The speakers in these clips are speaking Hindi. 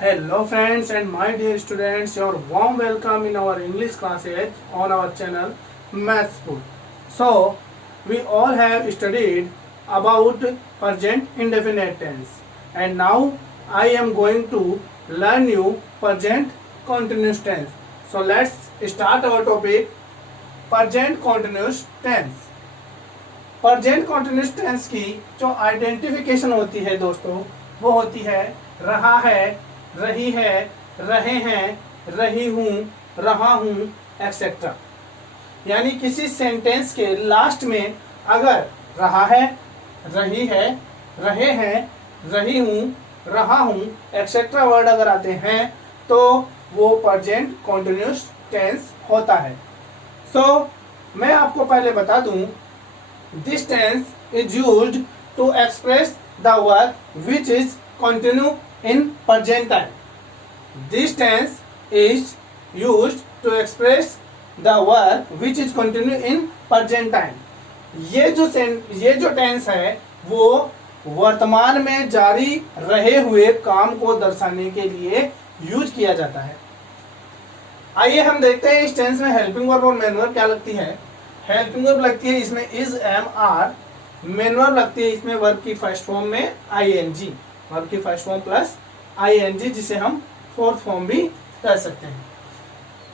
Hello friends and my dear students, your warm welcome in our English classes on our channel Math School. So, we all have studied about present indefinite tense and now I am going to learn you present continuous tense. So, let's start our topic present continuous tense. Present continuous tense की जो आइडेंटिफिकेशन होती है दोस्तों, वो होती है रहा है, रही है, रहे हैं, रही हूँ, रहा हूँ, एक्सेट्रा। यानी किसी सेंटेंस के लास्ट में अगर रहा है, रही है, रहे हैं, रही हूँ, रहा हूँ, एक्सेट्रा वर्ड अगर आते हैं तो वो प्रेजेंट कॉन्टिन्यूस टेंस होता है। मैं आपको पहले बता दूं, this tense is used to express the verb which is continue in present time. This tense is used to express the verb which is continue in present time. ये जो टेंस है वो वर्तमान में जारी रहे हुए काम को दर्शाने के लिए यूज किया जाता है। आइए हम देखते हैं इस टेंस में हेल्पिंग वर्ब और मेन वर्ब क्या लगती है। हेल्पिंग वर्ब लगती है इसमें is, am, are. Main verb लगती है इसमें वर्ब की फर्स्ट फॉर्म में आईएनजी, वर्ब की फर्स्ट फॉर्म प्लस आईएनजी, जिसे हम फोर्थ फॉर्म भी कर सकते हैं।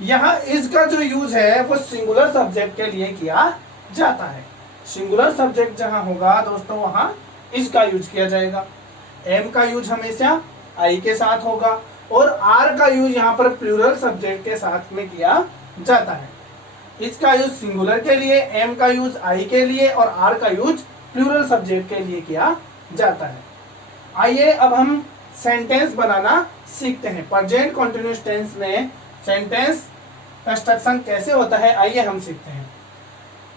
यहाँ इज का जो यूज है वो सिंगुलर सब्जेक्ट के लिए किया जाता है। सिंगुलर सब्जेक्ट जहां होगा दोस्तों वहां इज का यूज किया जाएगा। एम का यूज हमेशा आई के साथ होगा और आर का यूज यहाँ पर प्लूरल सब्जेक्ट के साथ में किया जाता है। इसका यूज सिंगुलर के लिए, एम का यूज आई के लिए और आर का यूज प्लूरल सब्जेक्ट के लिए किया जाता है। आइए अब हम सेंटेंस बनाना सीखते हैं। प्रेजेंट कॉन्टिन्यूस टेंस में सेंटेंस कंस्ट्रक्शन कैसे होता है आइए हम सीखते हैं।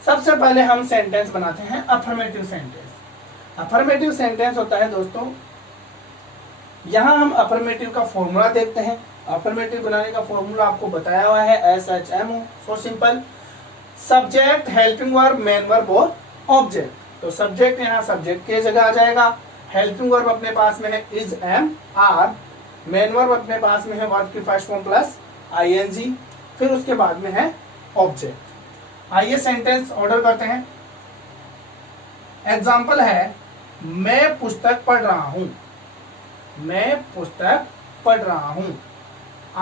सबसे पहले हम सेंटेंस बनाते हैं अफर्मेटिव सेंटेंस। अफर्मेटिव सेंटेंस होता है दोस्तों, यहां हम अफर्मेटिव का फॉर्मूला देखते हैं। अफर्मेटिव बनाने का फॉर्मूला आपको बताया हुआ है SHMO, so simple. Subject, helping verb, main verb और ऑब्जेक्ट। तो सब्जेक्ट यहाँ सब्जेक्ट की जगह आ जाएगा। हेल्पिंग वर्ब अपने पास में है is, am, are. Main verb अपने पास में है वर्ब की फर्स्ट फॉर्म प्लस आईएनजी, फिर उसके बाद में है ऑब्जेक्ट। आइए सेंटेंस ऑर्डर करते हैं। एग्जाम्पल है, मैं पुस्तक पढ़ रहा हूं। मैं पुस्तक पढ़ रहा हूं।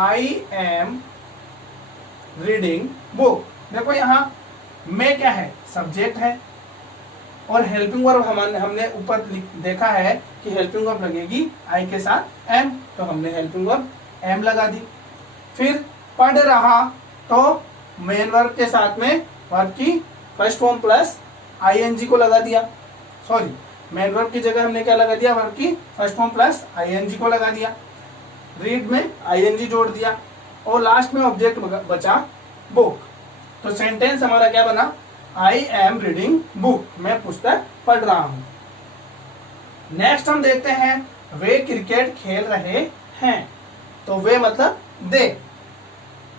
आई एम रीडिंग बुक। देखो यहां मैं क्या है, सब्जेक्ट है और हेल्पिंग वर्ब हमने ऊपर देखा है कि हेल्पिंग वर्ब लगेगी आई के साथ एम, तो हमने हेल्पिंग वर्ब एम लगा दी। फिर पढ़ रहा तो मेन वर्ब के साथ में वर्ब की फर्स्ट फॉर्म प्लस आईएनजी को लगा दिया। सॉरी, मेन वर्ब की जगह हमने क्या लगा दिया, वर्ब की फर्स्ट फॉर्म प्लस आईएनजी को लगा दिया। रीड में आईएनजी जोड़ दिया और लास्ट में ऑब्जेक्ट बचा बुक। तो सेंटेंस हमारा क्या बना, आई एम रीडिंग बुक। मैं पुस्तक पढ़ रहा हूं। नेक्स्ट हम देखते हैं, वे क्रिकेट खेल रहे हैं। तो वे मतलब दे।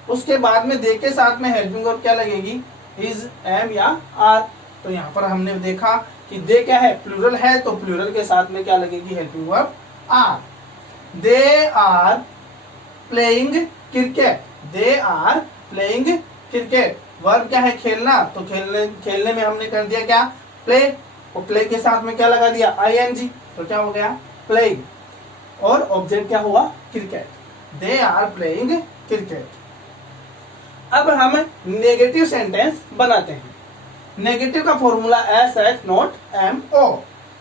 उसके बाद में दे के साथ में हेल्पिंग वर्ब क्या लगेगी, इज, एम या आर। तो यहाँ पर हमने देखा कि दे क्या है, प्लूरल है, तो प्लूरल के साथ में क्या लगेगी, helping verb are. They are playing cricket. They are playing cricket. Verb क्या है, खेलना, तो खेलने में हमने कर दिया क्या, प्ले। और प्ले के साथ में क्या लगा दिया, आईएनजी, तो क्या हो गया, प्लेइंग। और ऑब्जेक्ट क्या हुआ, cricket. They are playing cricket. अब हम नेगेटिव सेंटेंस बनाते हैं। नेगेटिव का फॉर्मूला SH नॉट MO,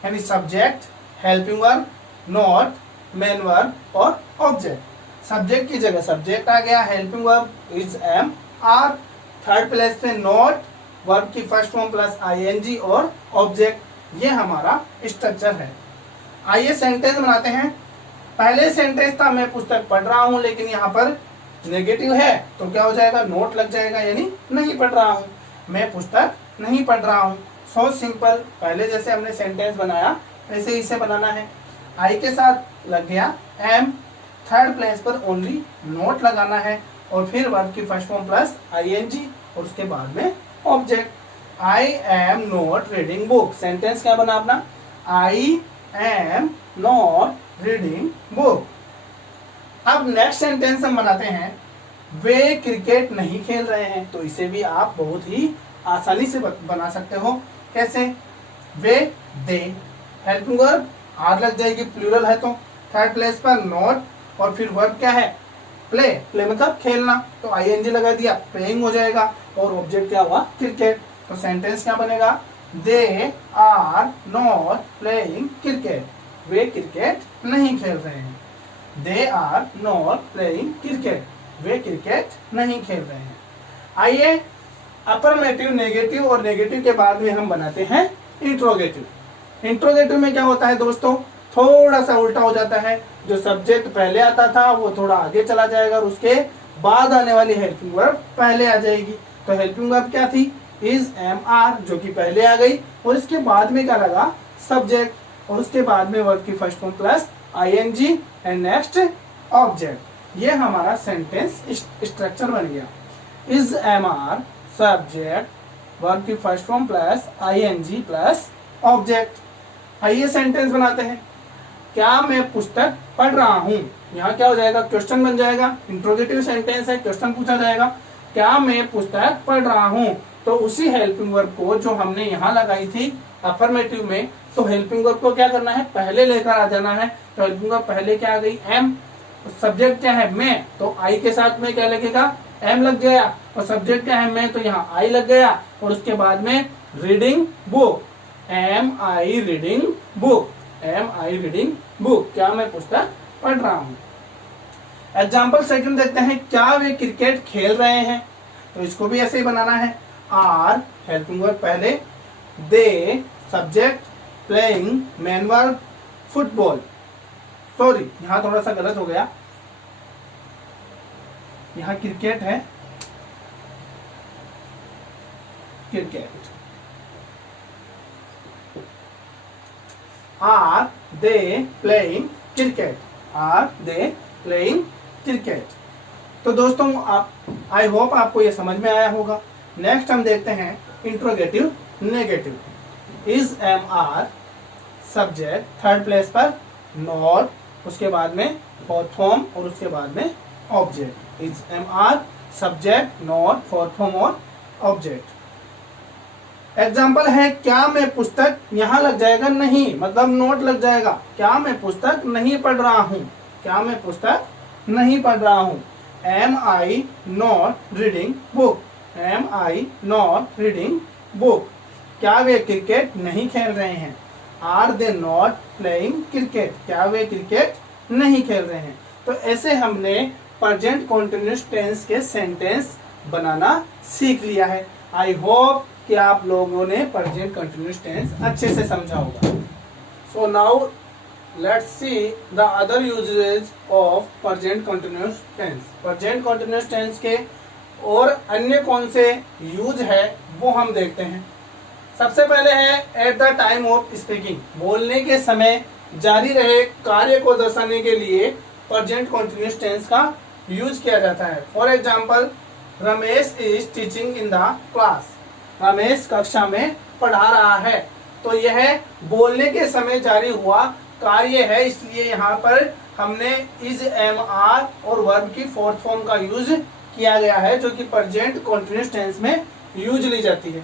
यानी subject, helping verb, not, main verb और ऑब्जेक्ट। सब्जेक्ट की जगह सब्जेक्ट आ गया, helping verb is, am, are. Third place पे नॉट, वर्ब की फर्स्ट फॉर्म प्लस आईएनजी और ऑब्जेक्ट। ये हमारा स्ट्रक्चर है। आइए सेंटेंस बनाते हैं। पहले सेंटेंस था, मैं पुस्तक पढ़ रहा हूं, लेकिन यहाँ पर नेगेटिव है तो क्या हो जाएगा, नोट लग जाएगा, यानी नहीं पढ़ रहा हूं। मैं पुस्तक नहीं पढ़ रहा हूं। सो सिंपल, पहले जैसे हमने सेंटेंस बनाया वैसे ही इसे बनाना है। आई के साथ लग गया एम, थर्ड प्लेस पर ओनली नोट लगाना है और फिर वर्ब की फर्स्ट फॉर्म प्लस आईएनजी और उसके बाद में object. I am not reading book. Sentence क्या बना अपना, I am not reading book. अब नेक्स्ट सेंटेंस हम बनाते हैं, वे क्रिकेट नहीं खेल रहे हैं। तो इसे भी आप बहुत ही आसानी से बना सकते हो। कैसे? वे, दे, हेल्पिंग वर्ब आर लग जाएगी, प्लूरल है तो। थर्ड प्लेस पर नॉट और फिर वर्ब क्या है? प्ले। प्ले मतलब खेलना, तो आईएनजी लगा दिया, प्लेइंग हो जाएगा और ऑब्जेक्ट क्या हुआ? क्रिकेट। तो सेंटेंस क्या बनेगा? They are not playing cricket. वे क्रिकेट नहीं खेल रहे हैं। They are not playing cricket. वे क्रिकेट नहीं खेल रहे हैं। आइए अफर्मेटिव, नेगेटिव और नेगेटिव के बाद में हम बनाते हैं इंट्रोगेटिव। इंट्रोगेटिव में क्या होता है दोस्तों? थोड़ा सा उल्टा हो जाता है। जो सब्जेक्ट पहले आता था वो थोड़ा आगे चला जाएगा और उसके बाद आने वाली हेल्पिंग वर्ब पहले आ जाएगी। तो हेल्पिंग वर्ब क्या थी? इज, एम, आर, जो कि पहले आ गई और इसके बाद में क्या लगा? सब्जेक्ट, और उसके बाद में वर्ब की first form plus ING and next object. ये हमारा सेंटेंस स्ट्रक्चर बन गया। Is, am, are, subject, verb की first form plus ING plus object. आइए सेंटेंस बनाते हैं। क्या मैं पुस्तक पढ़ रहा हूँ? यहाँ क्या हो जाएगा? क्वेश्चन बन जाएगा। इंट्रोगेटिव सेंटेंस है, क्वेश्चन पूछा जाएगा, क्या मैं पुस्तक पढ़ रहा हूँ? तो उसी हेल्पिंग वर्ब को जो हमने यहाँ लगाई थी अफर्मेटिव में, तो हेल्पिंग वर्ब को क्या करना है? पहले लेकर आ जाना है। तो हेल्पिंग वर्ब पहले क्या आ गई? एम। सब्जेक्ट क्या है? मैं, तो आई के साथ में क्या लगेगा? एम लग गया। और सब्जेक्ट क्या है? मैं, तो यहाँ आई लग गया और उसके बाद में reading book, am I reading book, am I reading book. क्या मैं पुस्तक पढ़ रहा हूँ। एग्जाम्पल सेकंड देखते हैं, क्या वे क्रिकेट खेल रहे हैं? तो इसको भी ऐसे ही बनाना है। आर हेल्पिंग वर्ब पहले, they subject, playing main verb, football. Sorry, यहाँ थोड़ा सा गलत हो गया, यहाँ क्रिकेट है, cricket. Are they playing cricket, are they playing cricket. तो दोस्तों आप, आई होप आपको ये समझ में आया होगा। नेक्स्ट हम देखते हैं interrogative negative. Is, am, are, subject, third place पर नॉट, उसके बाद में फोर्थ फॉर्म और उसके बाद में object. Is, am, are, subject, not, fourth form और ऑब्जेक्ट। एग्जाम्पल है, क्या मैं पुस्तक, यहाँ लग जाएगा नहीं, मतलब नोट लग जाएगा। क्या मैं पुस्तक नहीं पढ़ रहा हूँ? क्या मैं पुस्तक नहीं पढ़ रहा हूँ? Am I not reading book, am I not reading book. क्या वे क्रिकेट नहीं खेल रहे हैं? Are they not playing cricket, क्या वे क्रिकेट नहीं खेल रहे हैं? तो ऐसे हमने प्रेजेंट कॉन्टिन्यूअस टेंस के सेंटेंस बनाना सीख लिया है। आई होप कि आप लोगों ने प्रेजेंट कंटिन्यूअस टेंस अच्छे से समझा होगा। So now let's see the other uses of present continuous tense. Present continuous tense के और अन्य कौन से यूज है वो हम देखते हैं। सबसे पहले है at the time of speaking, बोलने के समय जारी रहे कार्य को दर्शाने के लिए प्रेजेंट कंटिन्यूअस टेंस का यूज किया जाता है। For example, Ramesh is teaching in the class, Ramesh कक्षा में पढ़ा रहा है। तो यह बोलने के समय जारी हुआ कार्य है, इसलिए यहाँ पर हमने इज, एम, आर और वर्ब की फोर्थ फॉर्म का यूज किया गया है, जो कि प्रेजेंट कंटिन्यूअस टेंस में यूज ली जाती है।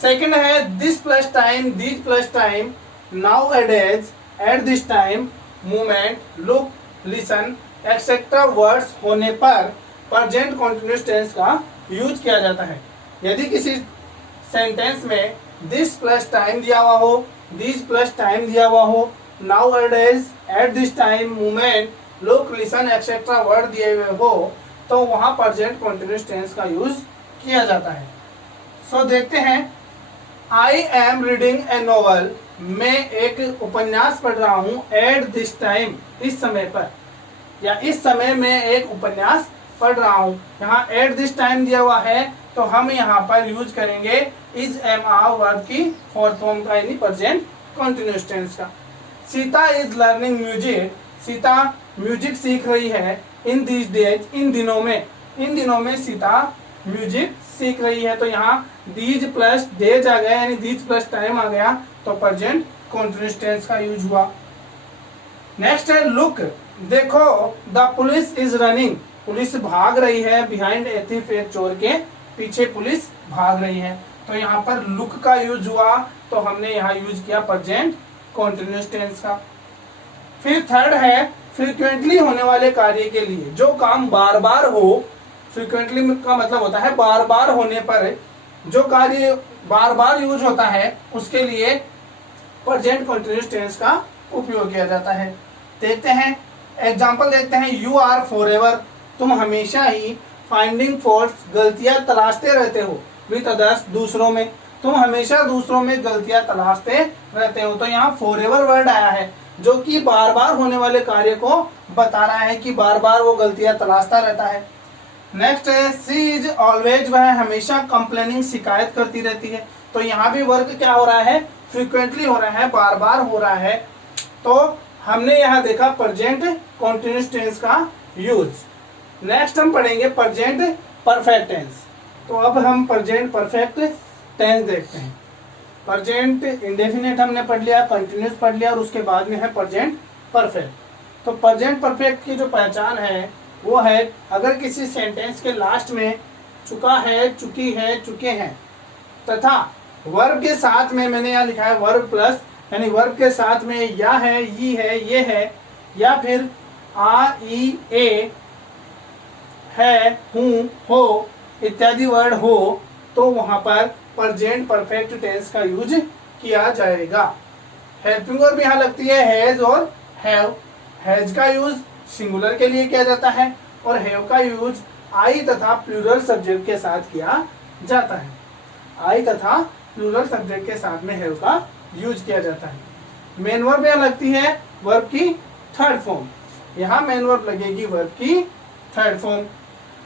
सेकंड है this plus time, this plus time, nowadays, at this time, movement, look, listen etcetera words होने पर प्रेजेंट कंटिन्यूअस टेंस का यूज किया जाता है। यदि किसी सेंटेंस में दिस प्लस टाइम दिया हुआ हो, दिस प्लस टाइम दिया हुआ हो, nowadays, at this time, movement, look, listen etcetera word दिए हुए हो, तो वहां प्रेजेंट कंटिन्यूअस टेंस का यूज किया जाता है। सो देखते हैं, I am reading a novel, मैं एक उपन्यास पढ़ रहा हूँ, एट दिस टाइम, इस समय पर, या इस समय मैं एक उपन्यास पढ़ रहा हूँ। यहाँ एट दिस टाइम दिया हुआ है तो हम यहाँ पर यूज करेंगे इज, एम, आर वर्ब की फोर्थ फॉर्म का, यानी प्रेजेंट कंटिन्यूअस टेंस का। Sita is learning music, Sita music सीख रही है। इन दिस डेज, इन दिनों में सीता म्यूजिक सीख रही है। तो यहाँ दीज प्लस डेज आ गया, यानी दीज प्लस टाइम आ गया, तो प्रेजेंट कंटिन्यूअस टेंस का यूज हुआ। नेक्स्ट है लुक, देखो the police is running, police भाग रही है, बिहाइंड ए थीफ, एक चोर के पीछे पुलिस भाग रही है। तो यहाँ पर लुक का यूज हुआ, तो हमने यहाँ यूज किया प्रेजेंट कॉन्टिन्यूअस टेंस का। फिर थर्ड है फ्रीक्वेंटली होने वाले कार्य के लिए, जो काम बार बार हो, फ्रीक्वेंटली का मतलब होता है बार बार होने पर जो कार्य बार बार यूज होता है उसके लिए प्रेजेंट कॉन्टिन्यूअस टेंस का उपयोग किया जाता है। देखते हैं एग्जाम्पल, देखते हैं यू आर फॉरएवर, तुम हमेशा ही फाइंडिंग फॉल्ट्स, गलतियां तलाशते रहते हो, विद अदर्स, दूसरों में, तुम हमेशा दूसरों में गलतियां तलाशते रहते हो। तो यहाँ फॉरएवर वर्ड आया है जो कि बार बार होने वाले कार्य को बता रहा है कि बार बार वो गलतियां तलाशता रहता है। नेक्स्ट है सी इज ऑलवेज, वह हमेशा कंप्लेनिंग, शिकायत करती रहती है। तो यहाँ भी वर्क क्या हो रहा है, फ्रीक्वेंटली हो रहा है, बार बार हो रहा है। तो हमने यहाँ देखा प्रेजेंट कॉन्टिन्यूअस टेंस का यूज। नेक्स्ट हम पढ़ेंगे प्रेजेंट परफेक्ट टेंस। तो अब हम प्रेजेंट परफेक्ट टेंस देखते हैं। प्रेजेंट इंडेफिनिट हमने पढ़ लिया, कंटिन्यूअस पढ़ लिया, और उसके बाद में है प्रेजेंट परफेक्ट। तो प्रेजेंट परफेक्ट की जो पहचान है वो है अगर किसी सेंटेंस के लास्ट में चुका है, चुकी है, चुके हैं तथा वर्ब के साथ में, मैंने यहाँ लिखा है वर्ब प्लस, यानी वर्ब के साथ में या है, ये है, ये है, या फिर आ, ई, ए, है, हूँ, हो इत्यादि वर्ड हो, तो वहां पर प्रेजेंट परफेक्ट टेंस का यूज किया जाएगा। हेल्पिंग वर्ब यहाँ लगती है हैज और हैव। हैज का यूज सिंगुलर के लिए किया जाता है और हैव का यूज आई तथा प्लूरल सब्जेक्ट के साथ किया जाता है। आई तथा प्लूरल सब्जेक्ट के साथ में हैव का यूज किया जाता है। मेन वर्ब यहाँ लगती है वर्ब की थर्ड फॉर्म, यहाँ मेन वर्ब लगेगी वर्ब की थर्ड फॉर्म।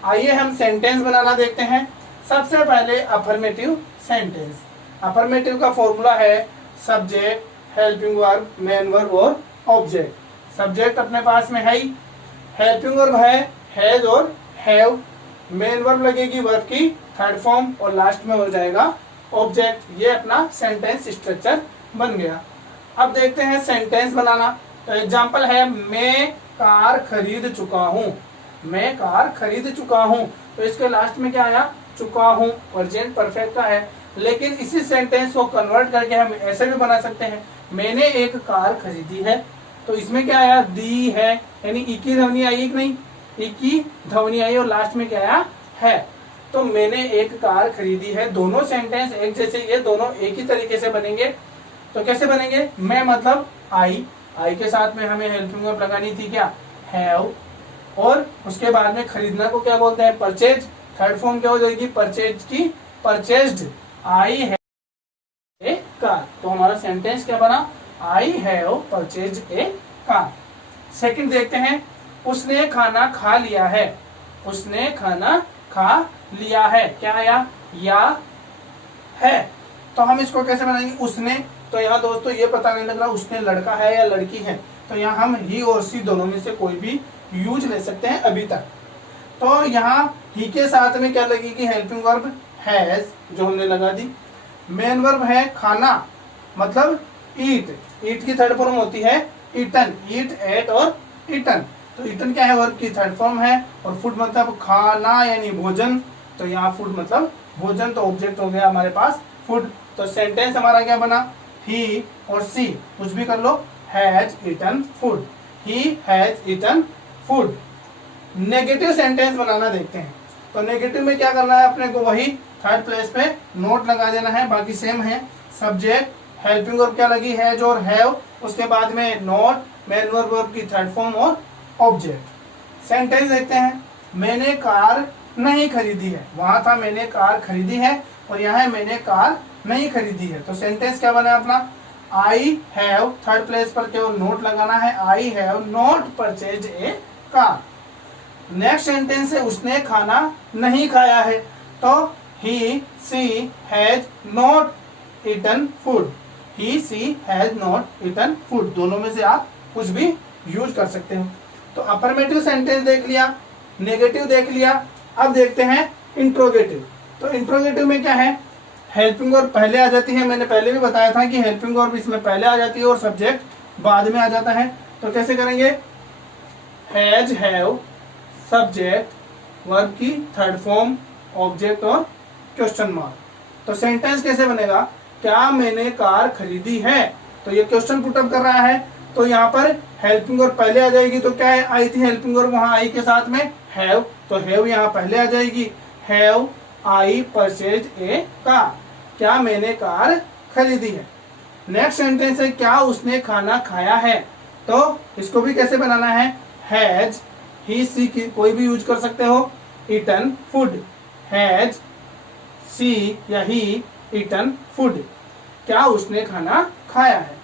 आइए हम सेंटेंस बनाना देखते हैं। सबसे पहले अफर्मेटिव सेंटेंस। अफर्मेटिव का फॉर्मूला है subject, helping verb, main verb और ऑब्जेक्ट। सब्जेक्ट अपने पास में है ही, हेल्पिंग वर्ब है हैज और हैव, मेन वर्ब लगेगी वर्ब की थर्ड फॉर्म और लास्ट में हो जाएगा ऑब्जेक्ट। ये अपना सेंटेंस स्ट्रक्चर बन गया। अब देखते हैं सेंटेंस बनाना। तो एग्जांपल है मैं कार खरीद चुका हूँ, मैं कार खरीद चुका हूँ। तो इसके लास्ट में क्या आया, चुका हूँ, प्रेजेंट परफेक्ट का है। लेकिन इसी सेंटेंस को कन्वर्ट करके हम ऐसे भी बना सकते हैं, मैंने एक कार खरीदी है। तो इसमें क्या आया, दी है, यानी ई की ध्वनि आई कि नहीं, ई की ध्वनि आई और लास्ट में क्या आया, है। तो मैंने एक कार खरीदी है। दोनों सेंटेंस एक जैसे, ये दोनों एक ही तरीके से बनेंगे। तो कैसे बनेंगे, मैं मतलब आई, आई के साथ में हमें हेल्पिंग वर्ब लगानी थी क्या, हैव, और उसके बाद में खरीदना को क्या बोलते हैं, परचेज। थर्ड फॉर्म क्या हो जाएगी, परचेज की, परचेज्ड, आई है ए कार। तो हमारा सेंटेंस क्या बना, I have purchased a car. Second देखते हैं, उसने खाना खा लिया है, उसने खाना खा लिया है, क्या आया, या है। तो हम इसको कैसे बनाएंगे, उसने। तो यहाँ दोस्तों ये पता नहीं लग रहा उसने लड़का है या लड़की है, तो यहाँ हम ही और सी दोनों में से कोई भी यूज ले सकते हैं अभी तक। तो यहाँ ही के साथ में क्या लगेगी, हेल्पिंग वर्ब हैज, जो हमने लगा दी। मेन वर्ब है खाना, मतलब ईट, ईट की थर्ड फॉर्म होती है ईटन, ईट, एट और ईटन। तो ईटन क्या है, वर्ब की थर्ड फॉर्म है, और फूड मतलब खाना यानी भोजन। तो यहाँ फूड मतलब भोजन, तो ऑब्जेक्ट हो गया हमारे पास फूड। तो सेंटेंस हमारा क्या बना, ही और सी कुछ भी कर लो, has eaten food, he has eaten food. Negative sentence बनाना देखते हैं। तो नेगेटिव में क्या करना है अपने को, वही थर्ड प्लेस पे नोट लगा देना है, बाकी सेम है। सब्जेक्ट, हेल्पिंग वर्ब क्या लगी, हैज और हैव, उसके बाद में नोट, मेन वर्ब की थर्ड फॉर्म और ऑब्जेक्ट। सेंटेंस देखते हैं, मैंने कार नहीं खरीदी है, वहां था मैंने कार खरीदी है, और यहाँ है मैंने कार नहीं खरीदी है। तो सेंटेंस क्या बना अपना, आई हैव, थर्ड प्लेस पर केवल नोट लगाना है, I have not purchased a car. Next sentence है, उसने खाना नहीं खाया है। तो he she has not eaten food, he she has not eaten food. दोनों में से आप कुछ भी यूज कर सकते हो। तो अफर्मेटिव सेंटेंस देख लिया, नेगेटिव देख लिया। अब देखते हैं इंट्रोगेटिव। तो इंट्रोगेटिव में क्या है, हेल्पिंग वर्ब पहले आ जाती है। मैंने पहले भी बताया था कि हेल्पिंग वर्ब इसमें पहले आ जाती है और सब्जेक्ट बाद में आ जाता है। तो कैसे करेंगे, हैज, हैव, सब्जेक्ट, वर्ब की थर्ड फॉर्म, ऑब्जेक्ट और क्वेश्चन मार्क। तो सेंटेंस कैसे बनेगा? क्या मैंने कार खरीदी है? तो ये क्वेश्चन पुटअप कर रहा है, तो यहाँ पर हेल्पिंग वर्ब पहले आ जाएगी। तो क्या आई थी हेल्पिंग वर्ब वहां आई के साथ में? हैव, तो हैव यहाँ पहले आ जाएगी। Have I purchase a car, क्या मैंने कार खरीदी है। नेक्स्ट सेंटेंस है क्या उसने खाना खाया है? तो इसको भी कैसे बनाना है? हैज, ही, सी कोई भी यूज कर सकते हो। ईटन फूड, हैज सी या ही ईटन फूड, क्या उसने खाना खाया है।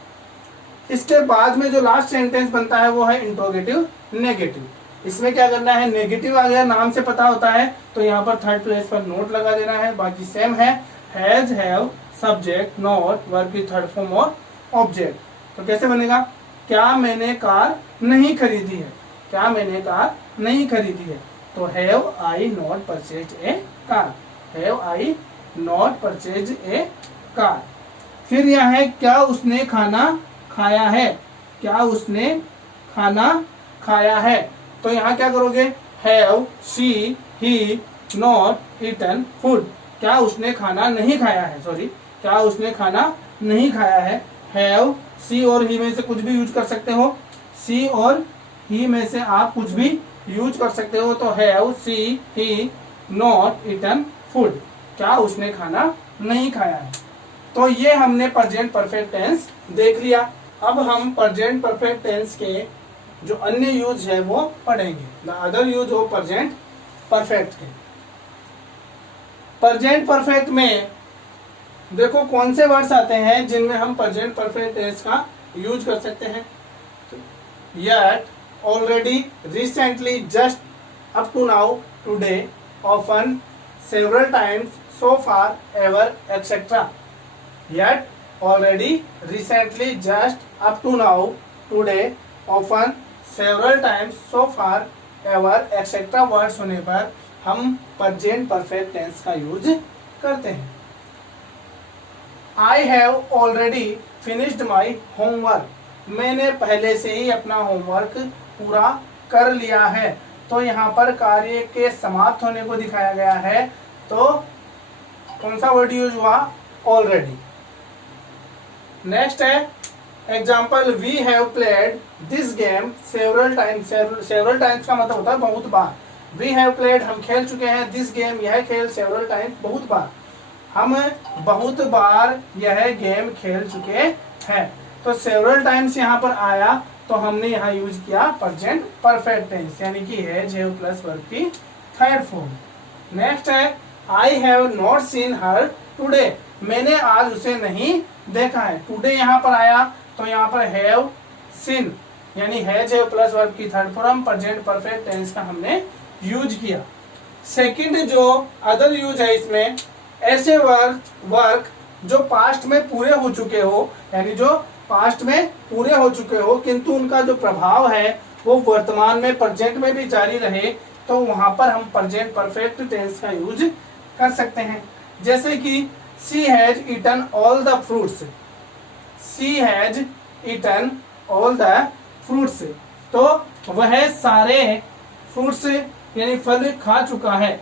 इसके बाद में जो लास्ट सेंटेंस बनता है वो है इंट्रोगेटिव नेगेटिव। इसमें क्या करना है? नेगेटिव आ गया, नाम से पता होता है, तो यहाँ पर थर्ड प्लेस पर नोट लगा देना है। बाकी सेम है, has, have, subject, note, verb की थर्ड फॉर्म और ऑब्जेक्ट। तो कैसे बनेगा? क्या मैंने कार नहीं खरीदी है? क्या मैंने कार नहीं खरीदी है। तो have I not purchase a car, have I not purchase a car. फिर यह है क्या उसने खाना खाया है? क्या उसने खाना खाया है। तो यहाँ क्या करोगे? Have she he not eaten food, क्या उसने खाना नहीं खाया है। सॉरी, क्या उसने खाना नहीं खाया है। हैव सी और ही में से कुछ भी यूज कर सकते हो, सी और ही में से आप कुछ भी यूज कर सकते हो। तो have she he not eaten food, क्या उसने खाना नहीं खाया है। तो ये हमने प्रेजेंट परफेक्ट टेंस देख लिया। अब हम प्रेजेंट परफेक्ट टेंस के जो अन्य यूज है वो पढ़ेंगे, the other use of present perfect के। प्रेजेंट परफेक्ट में देखो कौन से वर्ड्स आते हैं जिनमें हम प्रेजेंट परफेक्ट टेंस का यूज कर सकते हैं। Yet, already, recently, just, up to now, today, often, several times, so far, ever, etcetera. Yet, already, recently, just, up to now, today, often, several times, so far, ever, etcetera words होने पर हम प्रेजेंट परफेक्ट टेंस का यूज करते हैं। I have already finished my homework, मैंने पहले से ही अपना होमवर्क पूरा कर लिया है। तो यहाँ पर कार्य के समाप्त होने को दिखाया गया है, तो कौन सा वर्ड यूज हुआ? ऑलरेडी। नेक्स्ट है example, we have played this game several times. Several times का मतलब होता है बहुत बार। वी हैव प्लेड, हम खेल चुके हैं, दिस गेम, यह खेल, सेवरल टाइम्स, बहुत बार, हम बहुत बार यह गेम खेल चुके हैं। तो सेवरल टाइम्स यहाँ पर आया, तो हमने यहाँ यूज किया प्रेजेंट परफेक्ट टेंस, यानी कि हैज, हैव प्लस वर्ब की थर्ड फॉर्म। नेक्स्ट है I have not seen her today, मैंने आज उसे नहीं देखा है। टुडे यहाँ पर आया, तो यहाँ पर हैव सीन यानी हैज, हैव प्लस वर्ब की third form present perfect tense का हमने यूज किया। सेकंड जो अदर यूज है इसमें, ऐसे वर्क जो पास्ट में पूरे हो चुके हो, यानी जो पास्ट में पूरे हो चुके हो किंतु उनका जो प्रभाव है वो वर्तमान में, प्रेजेंट में भी जारी रहे, तो वहां पर हम प्रेजेंट परफेक्ट टेंस का यूज कर सकते हैं। जैसे कि she has eaten all the fruits, she has eaten all the fruits, तो वह सारे फ्रूट्स यानी फल खा चुका है,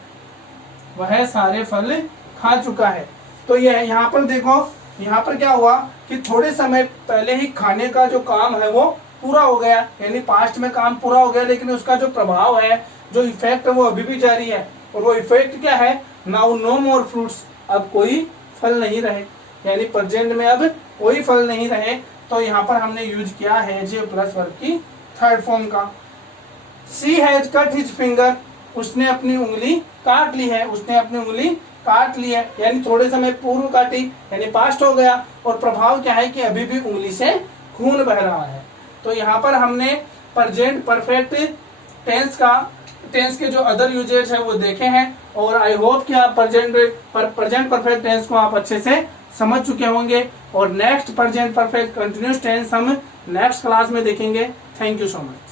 वह सारे फल खा चुका है। तो यह यहाँ पर देखो, यहाँ पर क्या हुआ कि थोड़े समय पहले ही खाने का जो काम है वो पूरा हो गया, यानी पास्ट में काम पूरा हो गया, लेकिन उसका जो प्रभाव है, जो इफेक्ट है वो अभी भी जारी है। और वो इफेक्ट क्या है? नाउ नो मोर फ्रूट्स, अब कोई फल नहीं रहे, यानी प्रेजेंट में अब कोई फल नहीं रहे। तो यहाँ पर हमने यूज किया हैज प्लस वर्ब की थर्ड फॉर्म का। She has cut his finger, उसने अपनी उंगली काट ली है, उसने अपनी उंगली काट ली है, यानी थोड़े समय पूर्व काटी, यानी पास्ट हो गया। और प्रभाव क्या है कि अभी भी उंगली से खून बह रहा है। तो यहाँ पर हमने प्रेजेंट परफेक्ट टेंस के जो अदर यूजेज है वो देखे हैं, और आई होप कि आप प्रेजेंट परफेक्ट टेंस को आप अच्छे से समझ चुके होंगे। और next present perfect continuous tense हम नेक्स्ट क्लास में देखेंगे। Thank you so much.